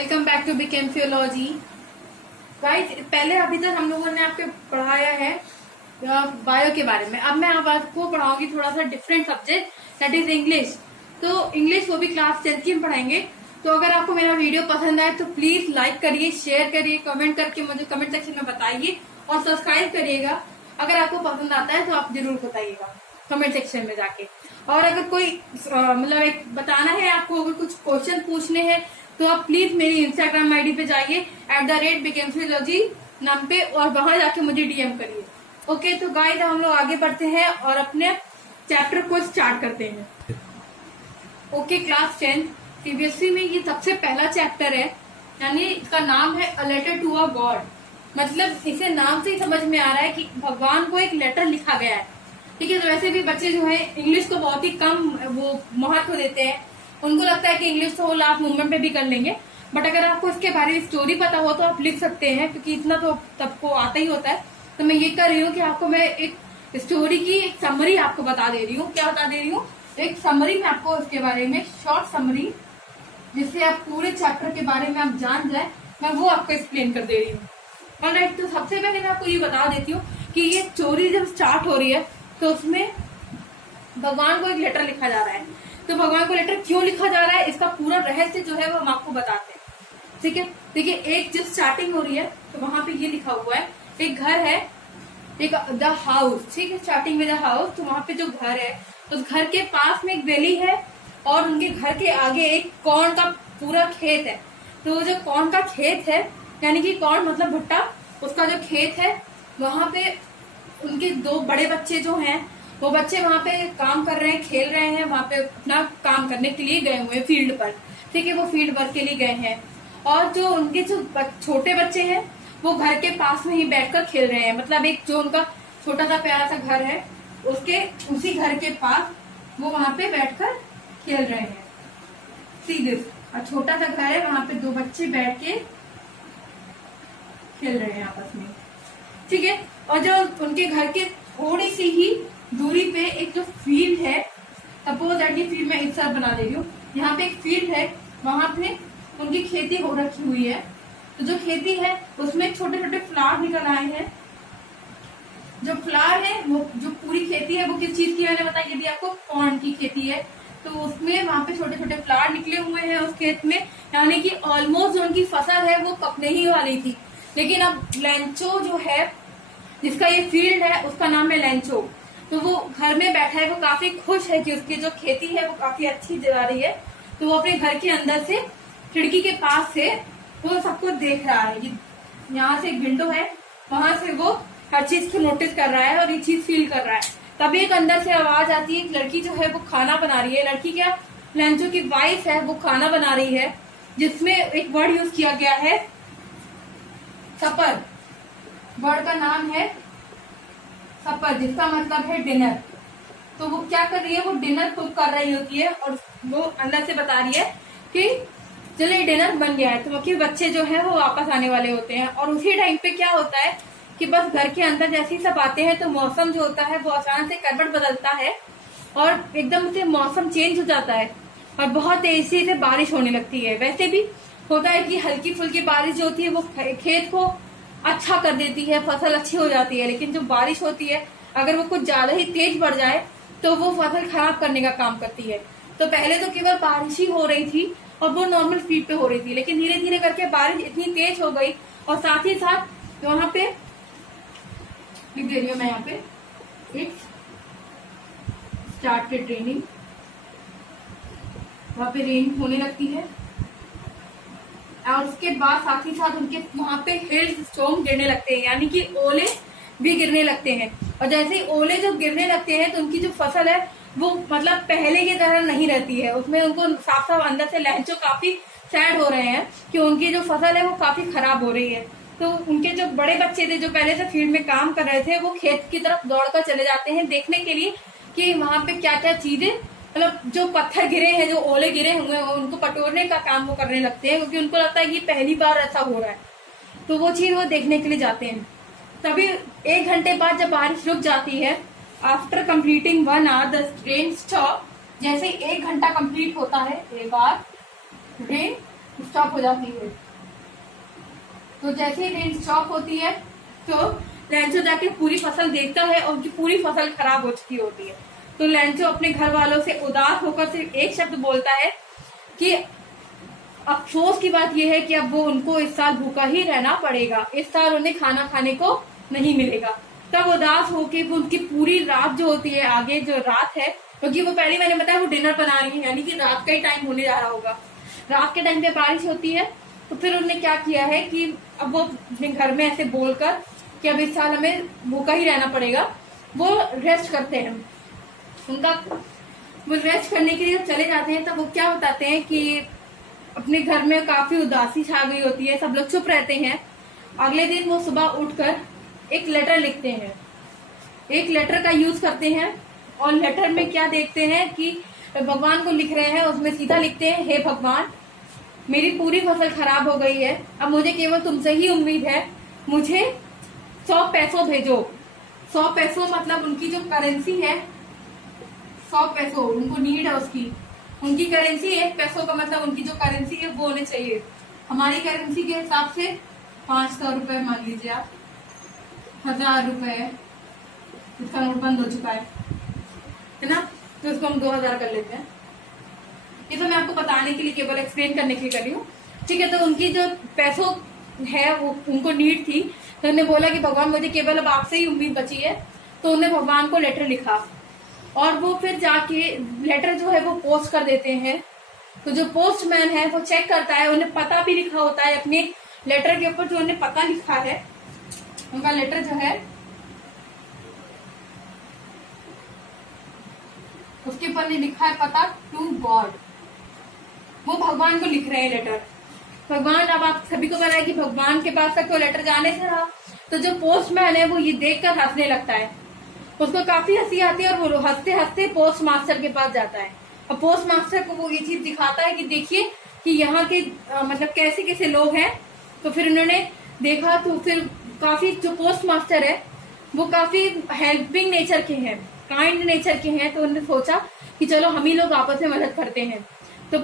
Welcome back to बिकेम physiology. Guys, पहले अभी तक हम लोगों ने आपको पढ़ाया है बायो के बारे में। अब मैं आपको पढ़ाऊंगी थोड़ा सा different subject, that is English. तो इंग्लिश वो भी क्लास 10 की पढ़ाएंगे। तो अगर आपको मेरा वीडियो पसंद आए तो प्लीज लाइक करिए, शेयर करिए, कमेंट करके मुझे कमेंट सेक्शन में बताइए और सब्सक्राइब करिएगा। अगर आपको पसंद आता है तो आप जरूर बताइएगा कमेंट सेक्शन में जाके। और अगर कोई मतलब एक बताना है आपको, अगर कुछ क्वेश्चन पूछने हैं तो आप प्लीज मेरी इंस्टाग्राम आईडी पे जाइए @becamephilogy नाम पे, और वहां जाके मुझे डीएम करिए। ओके, तो गाइस हम लोग आगे बढ़ते हैं और अपने चैप्टर को स्टार्ट करते हैं। ओके, क्लास 10 सीबीएसई में ये सबसे पहला चैप्टर है, यानी इसका नाम है a letter to a god. मतलब इसे नाम से ही समझ में आ रहा है कि भगवान को एक लेटर लिखा गया है। ठीक है, तो वैसे भी बच्चे जो है इंग्लिश को बहुत ही कम वो महत्व देते हैं। उनको लगता है कि इंग्लिश तो वो लास्ट मोमेंट पे भी कर लेंगे। बट अगर आपको इसके बारे में स्टोरी पता हो तो आप लिख सकते हैं, क्योंकि इतना तो सबको आता ही होता है। तो मैं ये कर रही हूँ कि आपको मैं एक स्टोरी की एक समरी आपको बता दे रही हूँ। क्या बता दे रही हूँ? एक समरी में आपको इसके बारे में, शॉर्ट समरी, जिससे आप पूरे चैप्टर के बारे में आप जान जाए, मैं वो आपको एक्सप्लेन कर दे रही हूँ। ऑलराइट, तो सबसे पहले मैं आपको ये बता देती हूँ कि ये स्टोरी जब स्टार्ट हो रही है तो उसमें भगवान को एक लेटर लिखा जा रहा है। तो भगवान को लेटर क्यों लिखा जा रहा है, इसका पूरा रहस्य जो है वो हम आपको बताते हैं। ठीक है, देखिए, एक जब स्टार्टिंग हो रही है तो वहां पे ये लिखा हुआ है, एक घर है, एक द हाउस। ठीक है, स्टार्टिंग में द हाउस, तो वहां पे जो घर है, उस घर के पास में एक वैली है और उनके घर के आगे एक कॉर्न का पूरा खेत है। तो जो कॉर्न का खेत है, यानी कि कॉर्न मतलब भुट्टा, उसका जो खेत है, वहां पे उनके दो बड़े बच्चे जो हैं, वो बच्चे वहां पे काम कर रहे हैं, खेल रहे हैं, वहां पे अपना काम करने के लिए गए हुए हैं फील्ड पर। ठीक है, वो फील्ड वर्क के लिए गए हैं। और जो उनके जो छोटे बच्चे हैं वो घर के पास में ही बैठकर खेल रहे हैं। मतलब एक जो उनका छोटा सा प्यारा सा घर है, उसके उसी घर के पास वो वहां पे बैठकर खेल रहे हैं। सीधे और छोटा सा घर है, वहां पे दो बच्चे बैठ के खेल रहे हैं आपस में। ठीक है, और जो उनके घर के थोड़ी सी ही दूरी पे एक जो फील्ड है, सपोज दैट ये फील्ड मैं इस तरह बना दे रही हूँ, यहाँ पे एक फील्ड है, वहां पे उनकी खेती हो रखी हुई है। तो जो खेती है उसमें छोटे छोटे फ्लावर निकल आए हैं। जो फ्लावर है वो जो पूरी खेती है वो किस चीज की मैंने बताई यदि आपको, कॉर्न की खेती है। तो उसमें वहां पे छोटे छोटे फ्लावर निकले हुए हैं उस खेत में, यानी कि ऑलमोस्ट जो उनकी फसल है वो पकने ही वाली थी। लेकिन अब लैंचो जो है, जिसका ये फील्ड है, उसका नाम है लैंचो, तो वो घर में बैठा है। वो काफी खुश है कि उसकी जो खेती है वो काफी अच्छी जा रही है। तो वो अपने घर के अंदर से, खिड़की के पास से वो सबको देख रहा है। यहाँ से एक विंडो है, वहां से वो हर चीज को नोटिस कर रहा है और ये चीज फील कर रहा है। तभी एक अंदर से आवाज आती है, एक लड़की जो है वो खाना बना रही है। लड़की क्या, लैंचो की वाइफ है, वो खाना बना रही है, जिसमें एक वर्ड यूज किया गया है, सपर। वर्ड का नाम है सपर, जिसका मतलब है डिनर। तो वो क्या कर रही है, वो डिनर कुक कर रही होती है और वो अंदर से बता रही है कि चलिए डिनर बन गया है। तो बाकी बच्चे जो है वो वापस आने वाले होते हैं। और उसी टाइम पे क्या होता है कि बस घर के अंदर जैसे ही सब आते हैं तो मौसम जो होता है वो अचानक से करवट बदलता है और एकदम से मौसम चेंज हो जाता है और बहुत तेजी से बारिश होने लगती है। वैसे भी होता है कि हल्की फुल्की बारिश जो होती है वो खेत को अच्छा कर देती है, फसल अच्छी हो जाती है। लेकिन जो बारिश होती है, अगर वो कुछ ज्यादा ही तेज बढ़ जाए तो वो फसल खराब करने का काम करती है। तो पहले तो केवल बारिश ही हो रही थी और वो नॉर्मल स्पीड पे हो रही थी, लेकिन धीरे धीरे करके बारिश इतनी तेज हो गई और साथ ही साथ वहां पे लिख दे रही हूँ मैं, यहाँ पे इट्स स्टार्टेड रेनिंग, वहां पे रेन होने लगती है। और उसके बाद साथ ही साथ उनके वहां पे हेल स्टॉर्म गिरने लगते हैं, यानी कि ओले भी गिरने लगते हैं। और जैसे ही ओले जब गिरने लगते हैं तो उनकी जो फसल है वो मतलब पहले की तरह नहीं रहती है। उसमें उनको साफ साफ अंदर से लहजो काफी सैड हो रहे हैं कि उनकी जो फसल है वो काफी खराब हो रही है। तो उनके जो बड़े बच्चे थे जो पहले से फील्ड में काम कर रहे थे, वो खेत की तरफ दौड़कर चले जाते हैं देखने के लिए कि वहां पे क्या क्या चीजें, मतलब जो पत्थर गिरे हैं, जो ओले गिरे हुए हैं, उनको पटोरने का काम वो करने लगते हैं, क्योंकि उनको लगता है कि पहली बार ऐसा हो रहा है। तो वो चीज वो देखने के लिए जाते हैं। तभी 1 घंटे बाद जब बारिश रुक जाती है, after completing 1 hour the rain stop, जैसे 1 घंटा कंप्लीट होता है, एक बार रेन स्टॉप हो जाती है। तो जैसे ही रेन स्टॉप होती है तो लैंचो जाके पूरी फसल देखता है और उनकी पूरी फसल खराब हो चुकी होती है। तो लैंचो अपने घर वालों से उदास होकर सिर्फ एक शब्द बोलता है कि अफसोस की बात यह है कि अब वो उनको इस साल भूखा ही रहना पड़ेगा, इस साल उन्हें खाना खाने को नहीं मिलेगा। तब उदास होके वो उनकी पूरी रात जो होती है, आगे जो रात है, क्योंकि वो पहले मैंने बताया वो डिनर बना रही है, यानी कि रात का ही टाइम होने जा रहा होगा। रात के टाइम पे बारिश होती है, तो फिर उन्होंने क्या किया है कि अब वो अपने घर में ऐसे बोलकर कि अब इस साल हमें भूखा ही रहना पड़ेगा, वो रेस्ट करते हैं। उनका वो रेस्ट करने के लिए जब चले जाते हैं तब वो क्या बताते हैं कि अपने घर में काफी उदासी छा गई होती है, सब लोग चुप रहते हैं। अगले दिन वो सुबह उठकर एक लेटर लिखते हैं, एक लेटर का यूज करते हैं और लेटर में क्या देखते हैं कि भगवान को लिख रहे हैं। उसमें सीधा लिखते हैं, हे भगवान, मेरी पूरी फसल खराब हो गई है, अब मुझे केवल तुमसे ही उम्मीद है, मुझे 100 पैसों भेजो। 100 पैसों मतलब उनकी जो करेंसी है, 100 पैसों उनको नीड है उसकी, उनकी करेंसी 1 पैसों का मतलब उनकी जो करेंसी है वो होने चाहिए। हमारी करेंसी के हिसाब से 500 रुपए मान लीजिए आप, 1000 रुपए, इसका नोट बंद हो चुका है ना, तो इसको हम 2000 कर लेते हैं। ये तो मैं आपको बताने के लिए, केवल एक्सप्लेन करने के लिए कर रही हूँ, ठीक है। तो उनकी जो पैसों है वो उनको नीड थी, तो उन्होंने बोला कि भगवान मुझे केवल अब आपसे ही उम्मीद बची है। तो उन्हें भगवान को लेटर लिखा और वो फिर जाके लेटर जो है वो पोस्ट कर देते हैं। तो जो पोस्टमैन है वो चेक करता है, उन्हें पता भी लिखा होता है अपने लेटर के ऊपर, जो उन्हें पता लिखा है, उनका लेटर जो है उसके ऊपर ने लिखा है पता टू गॉड, वो भगवान को लिख रहे हैं लेटर। भगवान, अब आप सभी को पता है कि भगवान के पास तक तो लेटर जाने से रहा। तो जो पोस्टमैन है वो ये देखकर हंसने लगता है, उसको काफी हंसी आती है और वो हंसते हंसते पोस्ट मास्टर के पास जाता है। और पोस्ट मास्टर को वो ये चीज दिखाता है कि देखिए कि यहाँ के मतलब कैसे कैसे लोग हैं। तो फिर उन्होंने देखा, तो फिर काफी जो पोस्ट मास्टर है वो काफी हेल्पिंग नेचर के हैं, काइंड नेचर के हैं। तो उन्होंने सोचा कि चलो हम ही लोग आपस में मदद करते हैं। तो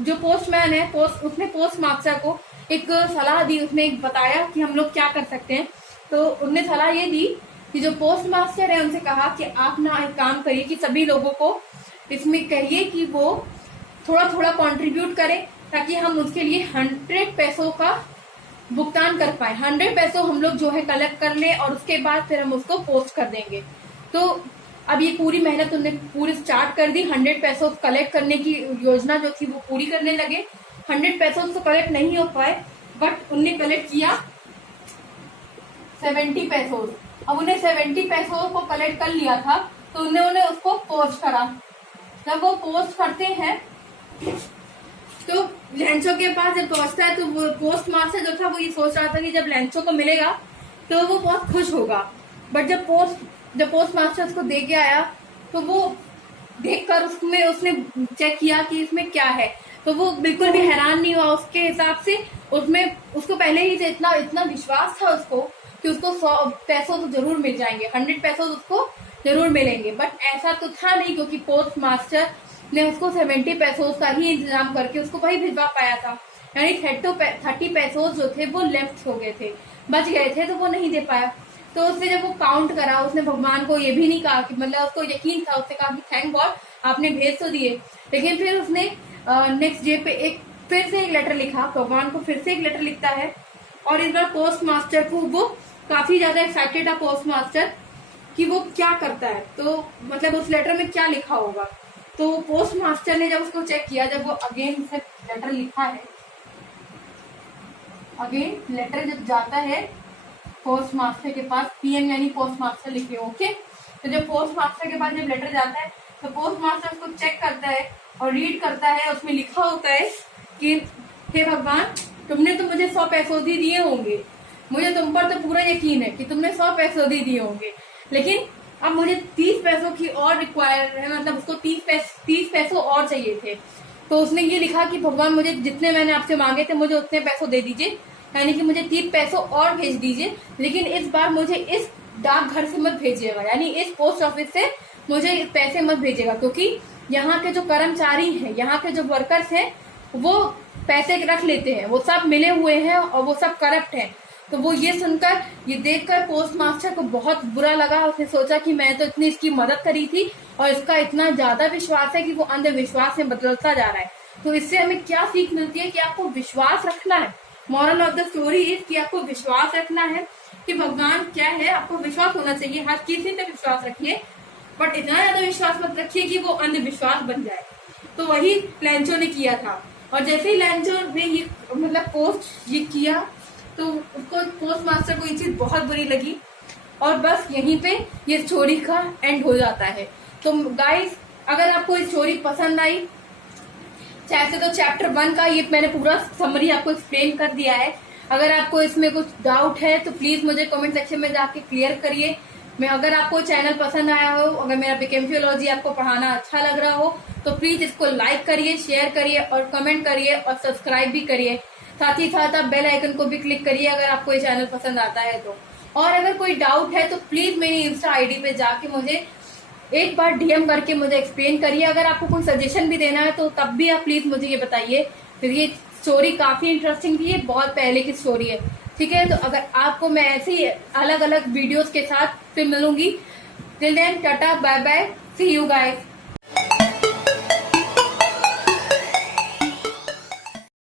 जो पोस्टमैन है उसने पोस्ट मास्टर को एक सलाह दी, उसने एक बताया कि हम लोग क्या कर सकते हैं। तो उनने सलाह ये दी कि जो पोस्ट मास्टर है उनसे कहा कि आप ना एक काम करिए कि सभी लोगों को इसमें कहिए कि वो थोड़ा थोड़ा कंट्रीब्यूट करें, ताकि हम उसके लिए 100 पैसों का भुगतान कर पाए। 100 पैसों हम लोग जो है कलेक्ट कर लें और उसके बाद फिर हम उसको पोस्ट कर देंगे। तो अब ये पूरी मेहनत उन्होंने पूरी स्टार्ट कर दी। 100 पैसों कलेक्ट करने की योजना जो थी वो पूरी करने लगे। 100 पैसों तो कलेक्ट नहीं हो पाए, बट उनने कलेक्ट किया 70 पैसों। अब उन्हें 70 पैसों को कलेक्ट कर लिया था, तो उन्होंने उसको पोस्ट करा। जब वो पोस्ट करते हैं तो लैंचो के पास जब पहुंचता है, तो वो पोस्ट मास्टर जो था वो ये सोच रहा था कि जब लैंचो को मिलेगा तो वो बहुत खुश होगा। बट जब पोस्ट मास्टर उसको दे के आया, तो वो देखकर उसने चेक किया कि इसमें क्या है, तो वो बिल्कुल भी हैरान नहीं हुआ। उसके हिसाब से उसको पहले ही से इतना विश्वास था उसको कि उसको 100 पैसों तो जरूर मिल जाएंगे, 100 पैसों उसको जरूर मिलेंगे। बट ऐसा तो था नहीं, क्योंकि पोस्ट मास्टर ने उसको 70 पैसों का ही इंतजाम करके उसको वही भिजवा पाया था। यानी 30 पैसों जो थे वो लेफ्ट हो गए थे, बच गए थे, तो वो नहीं दे पाया। तो उसने जब वो काउंट करा, उसने भगवान को ये भी नहीं कहा कि मतलब उसको यकीन था, उसने कहा कि थैंक गॉड आपने भेज तो दिए। लेकिन फिर उसने नेक्स्ट डे पे फिर से एक लेटर लिखा, भगवान को फिर से एक लेटर लिखता है। और इस बार पोस्ट मास्टर को वो काफी ज्यादा एक्साइटेड था पोस्ट मास्टर कि वो क्या करता है, तो मतलब उस लेटर में क्या लिखा होगा। तो पोस्ट मास्टर ने जब उसको चेक किया, जब वो अगेन से लेटर लिखा है, अगेन लेटर जब जाता है पोस्ट मास्टर के पास, पीएम यानी पोस्ट मास्टर लिखे, ओके। तो जब पोस्ट मास्टर के पास जब लेटर जाता है, तो पोस्ट मास्टर उसको चेक करता है और रीड करता है। उसमें लिखा होता है कि हे भगवान, तुमने तो मुझे 100 पैसों ही दिए होंगे, मुझे तुम पर तो पूरा यकीन है कि तुमने 100 पैसों ही दिए होंगे, लेकिन अब मुझे 30 पैसों की और रिक्वायर है, मतलब उसको 30 पैसों और चाहिए थे। तो उसने ये लिखा कि भगवान, मुझे जितने मैंने आपसे मांगे थे मुझे उतने पैसों दे दीजिए, यानी कि मुझे 30 पैसों और भेज दीजिए, लेकिन इस बार मुझे इस डाकघर से मत भेजिएगा, यानी इस पोस्ट ऑफिस से मुझे पैसे मत भेजिएगा, क्योंकि यहाँ के जो कर्मचारी हैं, यहाँ के जो वर्कर्स हैं, वो पैसे रख लेते हैं, वो सब मिले हुए हैं और वो सब करप्ट हैं। तो वो ये सुनकर, ये देखकर पोस्ट मास्टर को बहुत बुरा लगा। उसने सोचा कि मैं तो इतनी इसकी मदद करी थी और इसका इतना ज्यादा विश्वास है कि वो अंधविश्वास में बदलता जा रहा है। तो इससे हमें क्या सीख मिलती है कि आपको विश्वास रखना है। Moral of the story is कि आपको विश्वास रखना है कि भगवान क्या है, आपको विश्वास होना चाहिए। हर किसी पे विश्वास रखिए, बट इतना ज्यादा विश्वास मत रखिए कि वो अंधविश्वास बन जाए। तो वही लैंचो ने किया था। और जैसे ही लैंचो ने ये मतलब पोस्ट ये किया तो उसको, पोस्ट मास्टर को ये चीज बहुत बुरी लगी और बस यहीं पे ये स्टोरी का एंड हो जाता है। तो गाइस, अगर आपको ये स्टोरी पसंद आई, चाहे तो चैप्टर 1 का ये मैंने पूरा समरी आपको एक्सप्लेन कर दिया है। अगर आपको इसमें कुछ डाउट है तो प्लीज मुझे कमेंट सेक्शन में जाके क्लियर करिए। मैं, अगर आपको चैनल पसंद आया हो, अगर मेरा बीकेएम थियोलॉजी आपको पढ़ाना अच्छा लग रहा हो तो प्लीज इसको लाइक करिए, शेयर करिए और कमेंट करिए और सब्सक्राइब भी करिए। साथ ही साथ आप बेल आइकन को भी क्लिक करिए अगर आपको ये चैनल पसंद आता है तो। और अगर कोई डाउट है तो प्लीज मेरी इंस्टा आईडी पे जाके मुझे एक बार डीएम करके मुझे एक्सप्लेन करिए। अगर आपको कोई सजेशन भी देना है तो तब भी आप प्लीज मुझे ये बताइए। फिर ये स्टोरी काफी इंटरेस्टिंग थी, ये बहुत पहले की स्टोरी है, ठीक है। तो अगर आपको मैं ऐसे ही अलग अलग वीडियोस के साथ फिर मिलूंगी। Till then, tata, bye bye, see you guys.